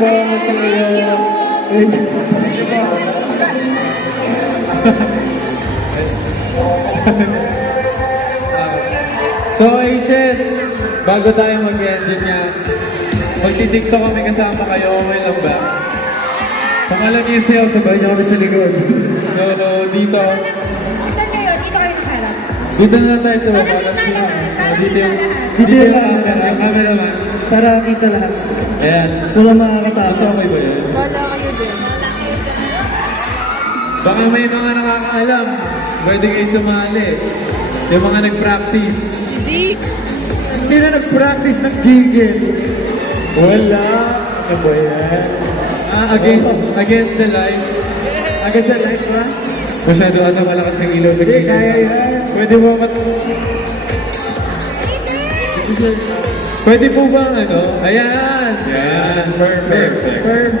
po, Museo. Thank you po. So, Aces, bago tayo mag-ending nga, magtitiktok kami kasama kayo, okay lang ba? Kung alam niyo siya, sabay niyo kami sa likod. So, dito. Saan kayo? Dito kayo nakaharap. Dito na tayo sa baba. Dito yung cameraman. Para kita lahat. Ayan. Wala makakataas. Okay ba yun? Wala kayo din. Baka may mga nakakaalam. Pwede kayo sumali. Yung mga nag-practice. Sino nag-practice ng gigil? Wala. Ano ba yan? Against the light. Against the light ba? Masyado ata malakas yung ilaw sa gigil. Kaya yan. Pwede mo Pwede po ba ano? Ayan! Yan! Perfect!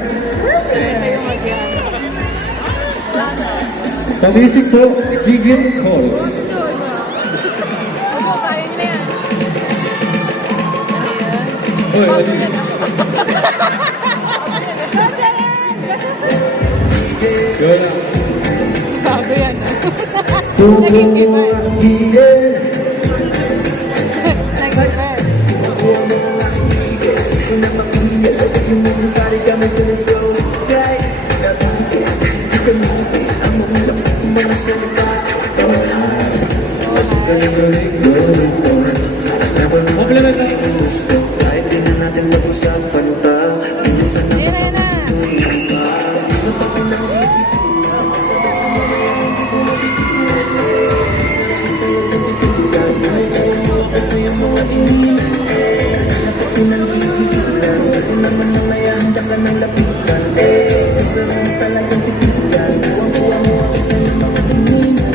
Pag-isip po, gigil calls. Uy, ano yun? Go lang. Sabi yan. Tutungo ang gigil. Komplement tayo. Kahit di na natin mag-usapan pa, pinasan na Ayan na. kasi yung mga inilan. Ako nang gigigilan, ako naman na may handa ka ng lapitan. Isa rin talagang titigan, buwang-buwa mo ako sa iyong mga inilan.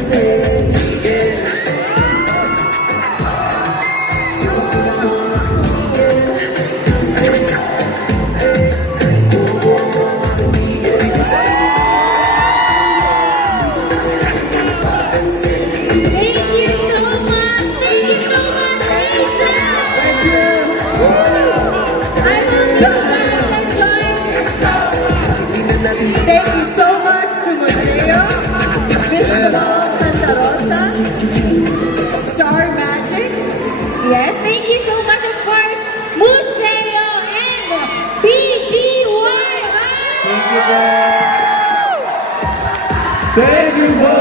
Thank you so much to Museo, Festival Santa Rosa, Star Magic. Yes, thank you so much, of course, Museo and BGY. Thank you po. Thank you po.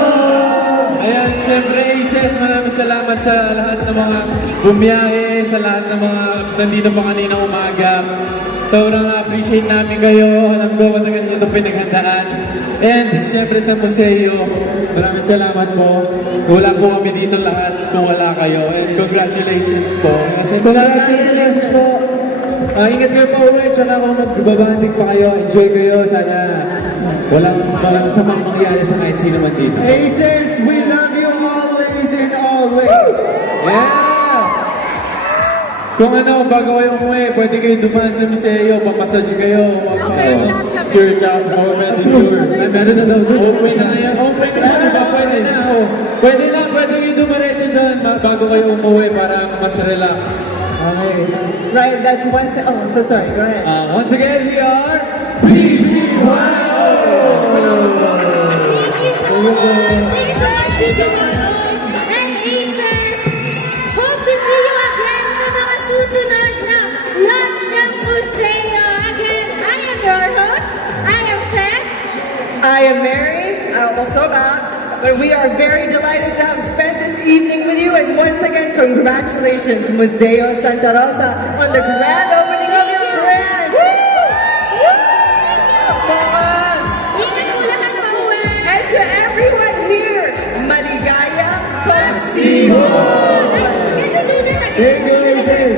Ayan, syempre, Aces, maraming salamat sa lahat ng mga bumiyahe, sa lahat ng mga nandito pa kanina umaga. Sobrang appreciate namin kayo. Alam ko, matagal nyo itong pinaghandaan. And syempre sa museo, maraming salamat po. Wala po kami dito lahat kung wala kayo. And congratulations po. Congratulations po. Ingat kayo pa uwi, tsaka kung magbabanding pa kayo, enjoy kayo. Sana walang samang mangyari sa kahit sino man dito. Aces, we love you always and always. Yeah! Kung ano, bago kayo umuwi, pwede kayo dumaan sa museo, pamasage kayo, your job, already sure. Meron na daw doon. Open na yan. Open na yan. Pwede na. Pwede na, pwede kayo dumaretso doon bago kayo umuwi para mas relax. Okay. Right, that's one. Oh, so sorry. Go ahead. Once again, we are BGY! And Acers, hope to see you again sa mga susunod na Lunch ng Museo. Again, I am your host. I am Shen. I am Mary. I'm also back. But we are very delighted to have spent this evening with you. And once again, congratulations, Museo Santa Rosa, on the grand opening of your branch. Ingat po lahat sa uwi. And to everyone here, Maligaya Consigo. Thank you, Aces!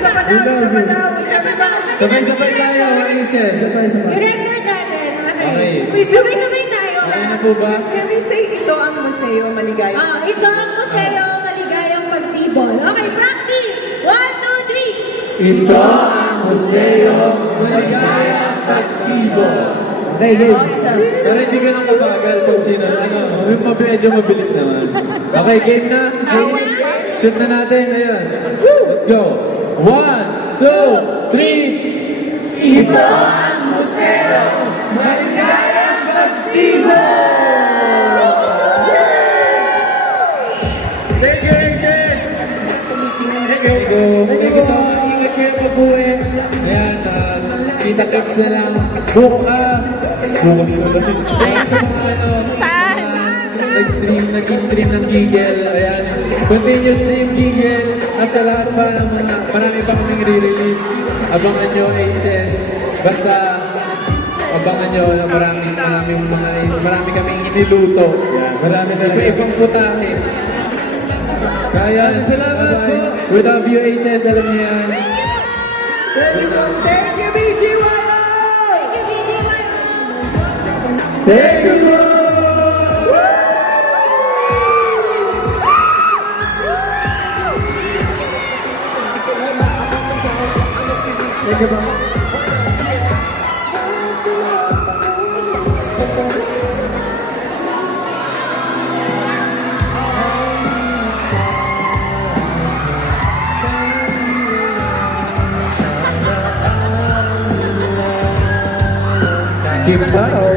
Sa padaw, everybody. Sabay-sabay tayo, Aces! I-record natin. Okay. We do. Sabay-sabay tayo. Okay na po ba? Can we say ito ang museo, Maligaya? Ito ang Museo Maligayang Pagsibol. Okay, practice! 1, 2, 3! Ito ang museo, maligayang pagsibo. Okay, game. Awesome. Pero hindi ka nang kabagal pag medyo mabilis naman. Okay, game na? Game? Shoot na natin, ayan. Let's go. 1, 2, 3. Ito ang kita-kits na lang. Bukas na ba? Sa mga nag-stream ng Gigel. Ayan. Continue stream Gigel. At sa lahat pa ng mga marami pa kaming re-release. Abangan nyo Aces. Basta abangan nyo na marami kaming iniluto. Marami talaga. Ibang putahe. Kaya, salamat po. We love you Aces. Alam niyo yan. Thank you, BGYO! Thank you, bro. Thank you, bro. Kim Bao.